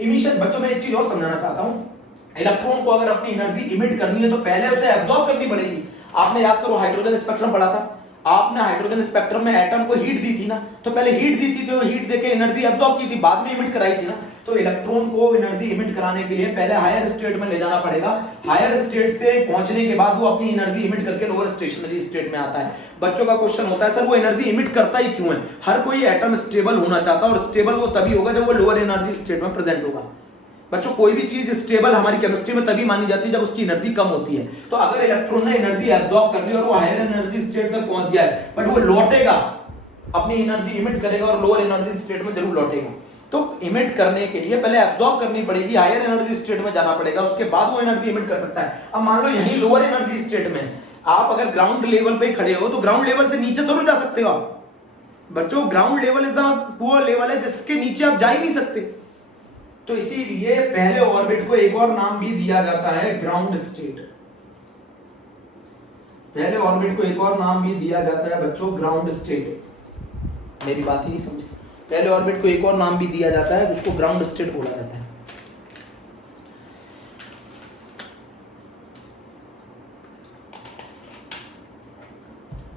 इमिशन, बच्चों में एक चीज और समझाना चाहता हूं, इलेक्ट्रॉन को अगर अपनी एनर्जी इमिट करनी है तो पहले उसे एब्जॉर्ब करनी पड़ेगी। आपने याद करो हाइड्रोजन स्पेक्ट्रम पढ़ा था, आपने हाइड्रोजन स्पेक्ट्रम में एटम को हीट दी थी ना, तो पहले हीट दी थी तो हीट देके एनर्जी एब्जॉर्ब की थी, बाद में इमिट कराई थी ना। तो इलेक्ट्रॉन को एनर्जी इमिट कराने के लिए पहले हायर स्टेट में ले जाना पड़ेगा। हायर स्टेट से पहुंचने के बाद वो अपनी एनर्जी इमिट करके लोअर स्टेशनरी स्टेट में आता है। बच्चों का क्वेश्चन होता है, सर वो एनर्जी इमिट करता ही क्यों है? हर कोई एटम स्टेबल होना चाहता है और स्टेबल वो तभी होगा जब वो लोअर एनर्जी स्टेट में प्रेजेंट होगा। बच्चों कोई भी चीज स्टेबल हमारी केमिस्ट्री में तभी मानी जाती है जब उसकी एनर्जी कम होती है। तो अगर इलेक्ट्रॉन ने एनर्जी एब्जॉर्ब कर ली और वो हायर एनर्जी स्टेट तक पहुंच गया है, बट वो लौटेगा, अपनी एनर्जी इमिट करेगा और लोअर एनर्जी स्टेट में जरूर लौटेगा। तो इमिट करने के लिए पहले एब्जॉर्ब करनी पड़ेगी, हायर एनर्जी स्टेट में जाना पड़ेगा, उसके बाद वो एनर्जी इमिट कर सकता है। अब मान लो यही लोअर एनर्जी स्टेट में आप अगर ग्राउंड लेवल पे खड़े हो तो ग्राउंड लेवल से नीचे तो जा सकते हो आप। बच्चों ग्राउंड लेवल इज वो लेवल है जिसके नीचे आप जा ही नहीं सकते। तो इसीलिए पहले ऑर्बिट को एक और नाम भी दिया जाता है ग्राउंड स्टेट। पहले ऑर्बिट को एक और नाम भी दिया जाता है बच्चों ग्राउंड स्टेट। मेरी बात ही नहीं समझे, पहले ऑर्बिट को एक और नाम भी दिया जाता है जिसको ग्राउंड स्टेट बोला जाता है।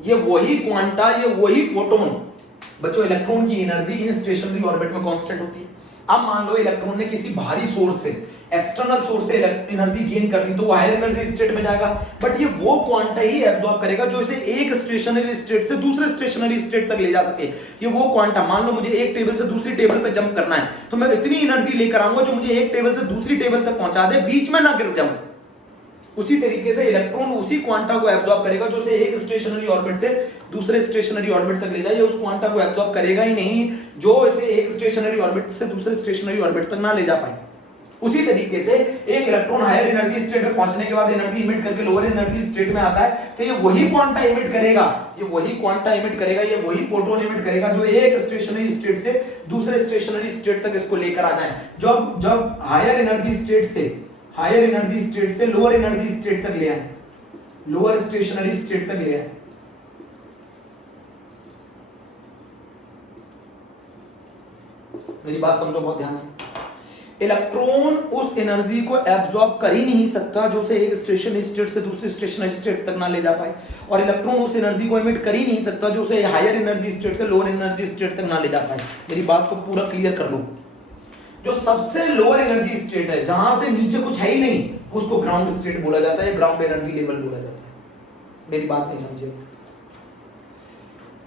ये वही क्वांटा, ये वही फोटोन बच्चों, इलेक्ट्रॉन की एनर्जी इन स्टेशनरी ऑर्बिट में कांस्टेंट होती है। अब मान लो इलेक्ट्रॉन ने किसी बाहरी सोर्स से, एक्सटर्नल सोर्स से एनर्जी गेन कर ली तो वो हायर एनर्जी स्टेट में जाएगा, बट ये वो क्वांटा ही एब्जॉर्ब करेगा जो इसे एक स्टेशनरी स्टेट से दूसरे स्टेशनरी स्टेट तक ले जा सके। ये वो क्वांटा, मान लो मुझे एक टेबल से दूसरी टेबल पे जंप करना है तो मैं इतनी एनर्जी लेकर आऊंगा जो मुझे एक टेबल से दूसरी टेबल तक पहुंचा दे, बीच में ना गिर जाऊं। उसी तरीके से इलेक्ट्रॉन उसी क्वांटा को एब्जॉर्ब करेगा जो उसे एक स्टेशनरी ऑर्बिट से दूसरे स्टेशनरी ऑर्बिट तक ले जाए। ये उस क्वांटा को एब्जॉर्ब करेगा ही नहीं जो इसे एक स्टेशनरी ऑर्बिट से दूसरे स्टेशनरी ऑर्बिट तक ना ले जा पाए। उसी तरीके से एक इलेक्ट्रॉन हायर एनर्जी स्टेट में पहुंचने के बाद एनर्जी इमिट करके लोअर एनर्जी स्टेट में आता है तो ये वही क्वांटा इमिट करेगा, ये वही क्वांटा इमिट करेगा, ये वही फोटोन इमिट करेगा जो एक स्टेशनरी स्टेट से दूसरे स्टेशनरी स्टेट तक इसको लेकर आ जाए। जब हायर एनर्जी स्टेट से लोअर एनर्जी स्टेट तक ले आए, लोअर स्टेशनरी स्टेट तक ले आए। मेरी बात समझो बहुत ध्यान से। इलेक्ट्रॉन उस एनर्जी को एब्जॉर्ब कर ही नहीं सकता जो उसे एक स्टेशनरी स्टेट से दूसरे स्टेशनरी स्टेट तक ना ले जा पाए, और इलेक्ट्रॉन उस एनर्जी को इमिट कर ही नहीं सकता जो उसे हायर एनर्जी स्टेट से लोअर एनर्जी स्टेट तक ना ले जा पाए। मेरी बात को पूरा क्लियर कर लो। जो सबसे लोअर एनर्जी स्टेट है, जहां से नीचे कुछ है ही नहीं, उसको ग्राउंड स्टेट बोला जाता है, ग्राउंड एनर्जी लेवल बोला जाता है। मेरी बात नहीं समझे।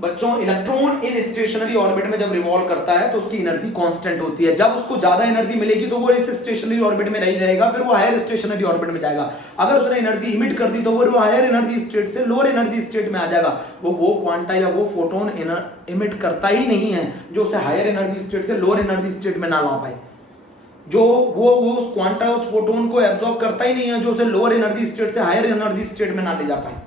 बच्चों इलेक्ट्रॉन इन स्टेशनरी ऑर्बिट में जब रिवॉल्व करता है तो उसकी एनर्जी कांस्टेंट होती है। जब उसको ज्यादा एनर्जी मिलेगी तो वो इस स्टेशनरी ऑर्बिट में नहीं रहेगा, फिर वो हायर स्टेशनरी ऑर्बिट में जाएगा। अगर उसने एनर्जी इमिट कर दी तो वो हायर एनर्जी स्टेट से लोअर एनर्जी स्टेट में आ जाएगा। वो क्वांटा या वो फोटोन इमिट करता ही नहीं है जो उसे हायर एनर्जी स्टेट से लोअर एनर्जी स्टेट में ना ला पाए। जो वो उस क्वांटा उस फोटोन को एब्जॉर्ब करता ही नहीं है जो उसे लोअर एनर्जी स्टेट से हायर एनर्जी स्टेट में ना ले जा पाए।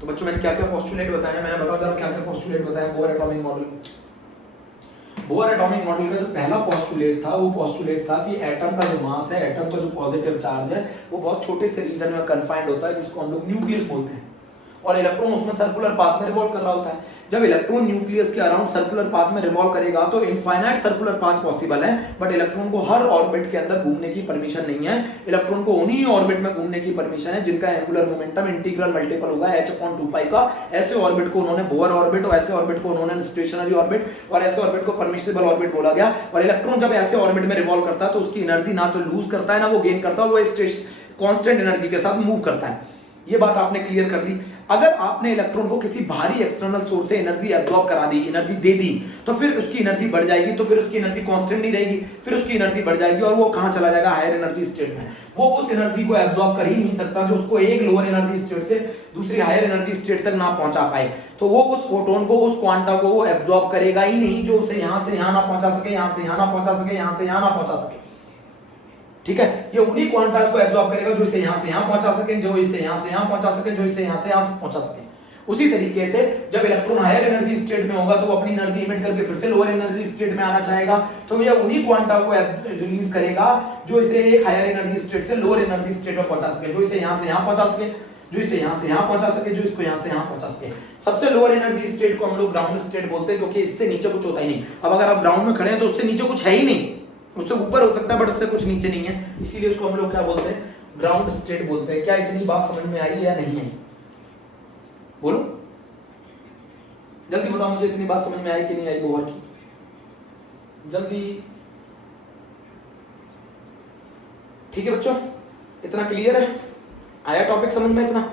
तो बच्चों मैंने क्या क्या पोस्टुलेट बताया, मैंने बता दिया क्या क्या पोस्टुलेट बताया। Bore atomic model, bore atomic model का जो पहला पोस्टुलेट था वो पोस्टुलेट था कि एटम का जो मास है, एटम का जो पॉजिटिव चार्ज है वो बहुत छोटे से रीजन में कन्फाइंड होता है जिसको हम लोग न्यूक्लियस बोलते हैं, और इलेक्ट्रॉन उसमें सर्कुलर पाथ में रिवॉल्व कर रहा होता है। जब इलेक्ट्रॉन न्यूक्लियस के अराउंड सर्कुलर पाथ में रिवॉल्व करेगा तो इनफाइनाइट सर्कुलर पाथ पॉसिबल है, बट इलेक्ट्रॉन को हर ऑर्बिट के अंदर घूमने की परमिशन नहीं है। इलेक्ट्रॉन को उन्हीं ऑर्बिट में घूमने की परमिशन है जिनका एंगुलर मोमेंटम इंटीग्रल मल्टीपल होगा h/2π का। ऐसे ऑर्बिट को उन्होंने बोर ऑर्बिट और ऐसे ऑर्बिट को उन्होंने स्टेशनरी ऑर्बिट और ऐसे ऑर्बिट को परमिसिबल ऑर्बिट बोला गया। और इलेक्ट्रॉन जब ऐसे ऑर्बिट में रिवॉल्व करता है तो उसकी एनर्जी ना तो लूज करता है ना वो गेन करता है, वो कांस्टेंट एनर्जी के साथ मूव करता है। ये बात आपने क्लियर कर ली। अगर आपने इलेक्ट्रॉन को किसी भारी एक्सटर्नल सोर्स से एनर्जी एब्जॉर्ब करा दी, एनर्जी दे दी, तो फिर उसकी एनर्जी बढ़ जाएगी, तो फिर उसकी एनर्जी कांस्टेंट नहीं रहेगी, फिर उसकी एनर्जी बढ़ जाएगी और वो कहां चला जाएगा, हायर एनर्जी स्टेट में। वो उस एनर्जी को एब्जॉर्ब कर ही नहीं सकता जो उसको एक लोअर एनर्जी स्टेट से दूसरी हायर एनर्जी स्टेट तक ना पहुंचा पाए। तो वो उस फोटोन को, उस क्वांटा को वो एब्जॉर्ब करेगा ही नहीं जो उसे यहां से यहां ना पहुंचा सके, यहां से यहां ना पहुंचा सके, यहां से यहां ना पहुंचा सके। ठीक है, ये उन्हीं क्वांटास को एब्जॉर्ब करेगा जो इसे यहां से यहां पहुंचा सके, जो इसे यहां से यहां पहुंचा सके, जो इसे यहां से यहां पहुंचा सके। उसी तरीके से जब इलेक्ट्रॉन हायर एनर्जी स्टेट में होगा तो वो अपनी एनर्जी इमिट करके फिर से लोअर एनर्जी स्टेट में आना चाहेगा, तो ये उन्हीं क्वांटा को रिलीज करेगा जो इसे एक हायर एनर्जी स्टेट से लोअर एनर्जी स्टेट में पहुंचा सके, जो इसे यहां से यहां पहुंचा सके, जो इसे यहां से यहां पहुंचा सके, जो इसको यहां से यहां पहुंचा सके। सबसे लोअर एनर्जी स्टेट को हम लोग ग्राउंड स्टेट बोलते हैं क्योंकि इससे नीचे कुछ होता ही नहीं। अब अगर आप ग्राउंड में खड़े हैं तो उससे नीचे कुछ है ही नहीं, उससे ऊपर हो सकता है बट उससे कुछ नीचे नहीं है, इसीलिए उसको हम लोग क्या बोलते हैं, ग्राउंड स्टेट बोलते हैं। क्या इतनी बात समझ में आई या नहीं आई? बोलो जल्दी बताओ मुझे, इतनी बात समझ में आई कि नहीं आई बोहर की? जल्दी। ठीक है बच्चों, इतना क्लियर है? आया टॉपिक समझ में इतना?